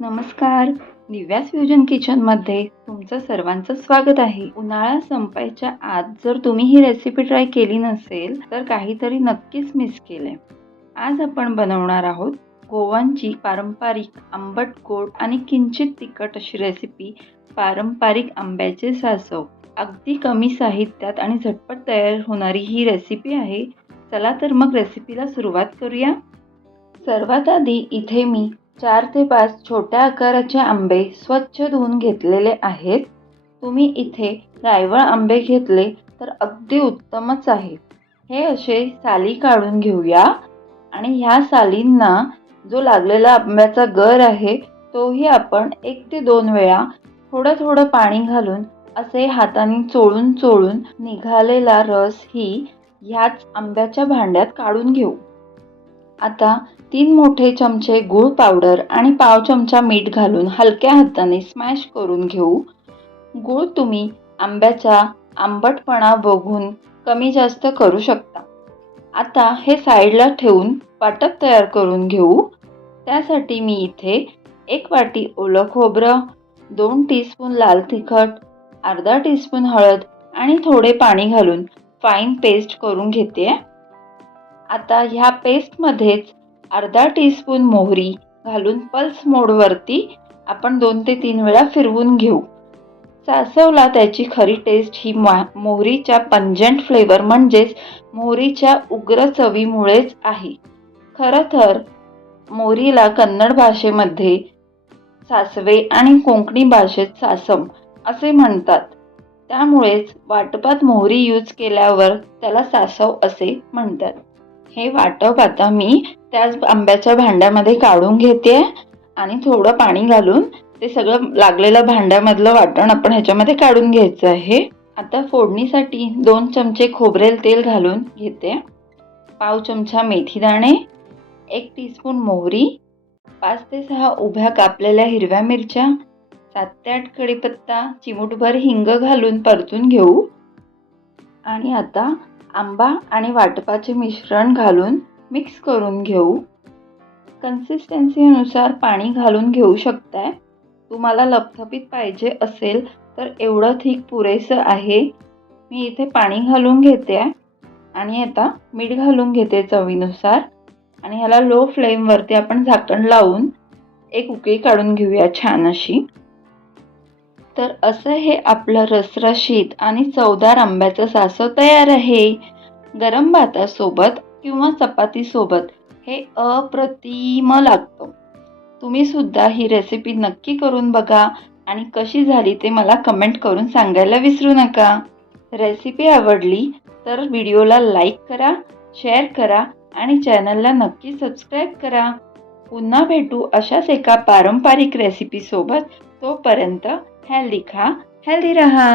नमस्कार. दिव्यास फ्युजन किचनमध्ये तुमचं सर्वांचं स्वागत आहे. उन्हाळा संपायच्या आत जर तुम्ही ही रेसिपी ट्राय केली नसेल तर काहीतरी नक्कीच मिस केले. आज आपण बनवणार आहोत गोवांची पारंपरिक आंबट गोड आणि किंचित तिखट अशी रेसिपी, पारंपरिक आंब्याचे सासव. अगदी कमी साहित्यात आणि झटपट तयार होणारी ही रेसिपी आहे. चला तर मग रेसिपीला सुरुवात करूया. सर्वात आधी इथे मी 4 ते 5 छोट्या आकाराचे आंबे स्वच्छ धुवून घेतलेले आहेत. तुम्ही इथे रायवळ आंबे घेतले तर अगदी उत्तमच आहे. हे असे साली काढून घेऊया आणि ह्या सालींना जो लागलेला आंब्याचा गर आहे तोही आपण 1 ते 2 वेळा थोडं थोडं पाणी घालून असे हाताने चोळून चोळून निघालेला रस ही ह्याच आंब्याच्या भांड्यात काढून घेऊ. आता 3 मोठे चमचे गूळ पावडर आणि पाव चमचा मीठ घालून हलक्या हाताने स्मॅश करून घेऊ. गूळ तुम्ही आंब्याचा आंबटपणा बघून कमी जास्त करू शकता. आता हे साईडला ठेवून वाटप तयार करून घेऊ. त्यासाठी मी इथे 1 वाटी ओलं खोबरं, 2 टीस्पून लाल तिखट, अर्धा टीस्पून हळद आणि थोडे पाणी घालून फाईन पेस्ट करून घेते. आता ह्या पेस्टमध्येच अर्धा टीस्पून मोहरी घालून पल्स मोडवरती आपण 2 ते 3 वेळा फिरवून घेऊ. सासवला त्याची खरी टेस्ट ही मोहरीच्या पंजंट फ्लेवर म्हणजेच मोहरीच्या उग्र चवीमुळेच आहे. खरं तर मोहरीला कन्नड भाषेमध्ये सासवे आणि कोकणी भाषेत सासम असे म्हणतात. त्यामुळेच वाटपात मोहरी यूज केल्यावर त्याला सासव असे म्हणतात. हे वाटप आता मी त्याच आंब्याच्या भांड्यामध्ये काढून घेते आणि थोडं पाणी घालून ते सगळं लागलेलं भांड्यामधलं वाटण आपण ह्याच्यामध्ये काढून घ्यायचं आहे. आता फोडणीसाठी 2 चमचे खोबरेल तेल घालून घेते. पाव चमचा मेथीदाणे, 1 टीस्पून मोहरी, 5 ते 6 उभ्या कापलेल्या हिरव्या मिरच्या, 7 ते 8 कढीपत्ता, चिमूटभर हिंग घालून परतून घेऊ. आणि आता आंबा आणि वाटपाचे मिश्रण घालून मिक्स करून घेऊ. कन्सिस्टन्सीनुसार पाणी घालून घेऊ शकताय. तुम्हाला लपथपीत पाहिजे असेल तर एवढं थिक पुरेसं आहे. मी इथे पाणी घालून घेते आणि आता मीठ घालून घेते चवीनुसार आणि ह्याला लो फ्लेमवरती आपण झाकण लावून एक उकळी काढून घेऊया छान अशी. तर असं हे आपलं रसरशीत आणि चवदार आंब्याचं सासव तयार आहे. गरम भातासोबत किंवा चपातीसोबत हे अप्रतिम लागतं. तुम्ही सुद्धा ही रेसिपी नक्की करून बघा आणि कशी झाली ते मला कमेंट करून सांगायला विसरू नका. रेसिपी आवडली तर व्हिडिओला लाईक करा, शेअर करा आणि चॅनलला नक्की सबस्क्राईब करा. पुन्हा भेटू अशाच एका पारंपरिक रेसिपीसोबत. तोपर्यंत हेल्दी खा, हेल्दी रहा.